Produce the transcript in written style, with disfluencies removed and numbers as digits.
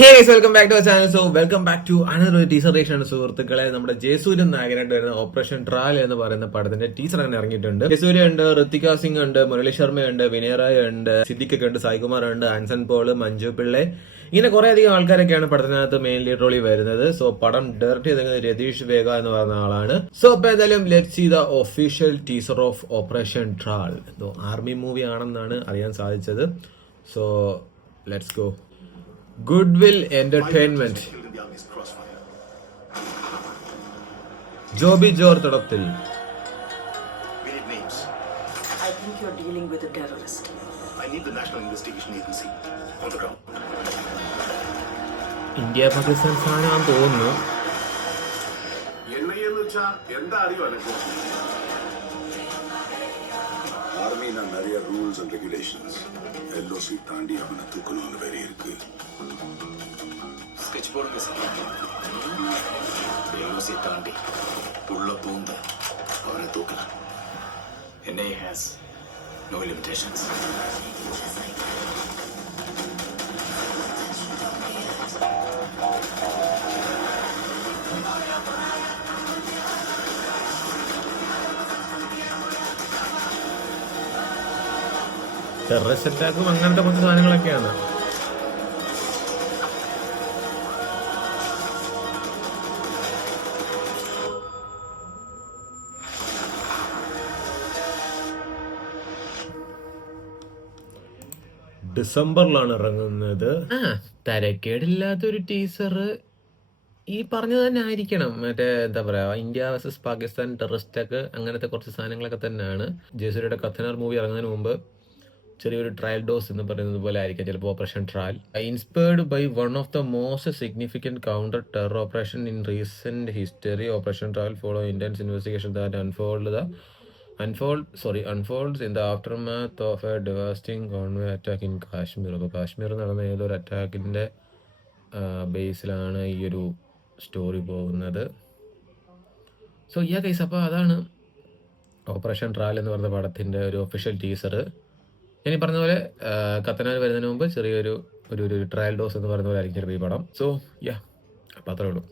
Hey guys, welcome back to our channel. Welcome back to another teaser reaction. സുഹൃത്തുക്കളെ, നമ്മുടെ ജയസൂര്യൻ നായകനായിട്ട് വരുന്ന operation ട്രായൽ എന്ന് പറയുന്ന പടത്തിന്റെ ടീസർ അങ്ങനെ ഇറങ്ങിയിട്ടുണ്ട്. ജയസൂര്യ ഉണ്ട്, ഋത്തിക സിംഗ് ഉണ്ട്, മുരളി ശർമ്മ ഉണ്ട്, വിനയ് റായ് ഉണ്ട്, സിദ്ദിഖ് ഉണ്ട്, സായികുമാർ ഉണ്ട്, ആൻസൺ പോള്, മഞ്ജു പിള്ളെ, ഇങ്ങനെ കുറെ അധികം ആൾക്കാരൊക്കെയാണ് പടത്തിനകത്ത് മെയിൻ ലീഡ് റോളിൽ വരുന്നത്. സോ പടം ഡയറക്ട് ചെയ്തത് രതീഷ് വേഗ എന്ന് പറയുന്ന ആളാണ്. സോ അപ്പൊ എന്തായാലും let's see the official teaser of operation trial. Army movie ആണെന്നാണ് അറിയാൻ സാധിച്ചത്. So let's go. Goodwill Entertainment. Joby Jor Tadaktil. We need names. I think you're dealing with a terrorist. I need the National Investigation Agency on the ground. India Pakistan സാധനമാണെന്ന് തോന്നുന്നു. ஆர்மினா நிறைய rules and regulations. LOC தாண்டி அவனை தூக்கணும்னு வேற இருக்கு. Sketch போடுங்க sir. LOC தாண்டி உள்ள பூந்து அவனை தூக்கலாம். NIA has no limitations. Terrorist അറ്റാക്കും അങ്ങനത്തെ കുറച്ച് സാധനങ്ങളൊക്കെയാണ്. ഡിസംബറിലാണ് ഇറങ്ങുന്നത്. തരക്കേടില്ലാത്തൊരു ടീസർ ഈ പറഞ്ഞത് തന്നെ ആയിരിക്കണം. മറ്റേ എന്താ പറയാ, India versus Pakistan terrorist attack അങ്ങനത്തെ കുറച്ച് സാധനങ്ങളൊക്കെ തന്നെയാണ്. ജയസൂര്യയുടെ കത്തനാർ മൂവി ഇറങ്ങുന്നതിന് മുമ്പ് ചെറിയൊരു ട്രയൽ ഡോസ് എന്ന് പറയുന്നത് പോലെ ആയിരിക്കും ചിലപ്പോൾ operation trial. Inspired by one of the most significant counter terror operation in recent history, operation trial follow intense investigation that unfolds in the aftermath of a devastating convoy attack in Kashmir. അപ്പോൾ കാശ്മീർ നടന്ന ഏതൊരു അറ്റാക്കിൻ്റെ ബേസിലാണ് ഈ ഒരു story പോകുന്നത്. So guys, അപ്പോൾ അതാണ് operation trial എന്ന് പറയുന്ന പടത്തിൻ്റെ ഒരു ഒഫീഷ്യൽ ടീസർ. ഞാൻ ഈ പറഞ്ഞ പോലെ കത്തനാർ വരുന്നതിന് മുമ്പ് ചെറിയൊരു ഒരു ട്രയൽ ഡോസ് എന്ന് പറയുന്ന പോലെ ആയിരിക്കും ചിലപ്പോൾ ഈ പടം. സോ അപ്പോൾ അത്രേ ഉള്ളൂ.